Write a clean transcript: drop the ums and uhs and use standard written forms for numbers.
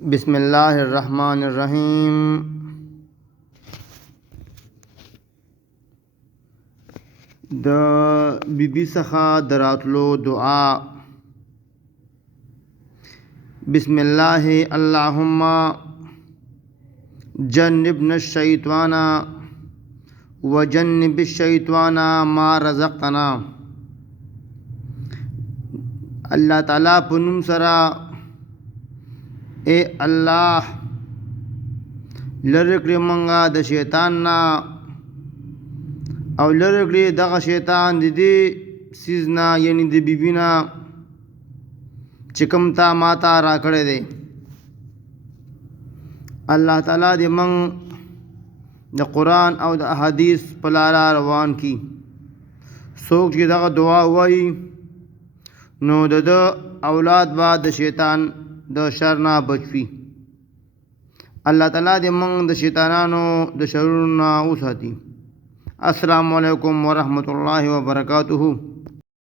بسم الله الرحمن الرحیم. د بیبي څخه د راتلو دعا. بسم الله اللهم جنبنا الشیطان وجنب الشیطان ما رزقتنا. الله تعالی په نوم سره اے الله لری کړې مونږه د شیطان نه او لری کړې دغه شیطان د دې سیز نه یعنی د بیبي نه چې کوم تا ماته را کړی دی. الله تعالی دې مونږ د قرآن او د احادیث په لاره روان کی. څوک چې دغه دعا وایي نو د اولاد به د شیطان د شر نه بچوي. الله تعالی دې موږ د شیطانانو د شرونو نه وساتي. السلام علیکم ورحمۃ اللہ وبرکاتہ.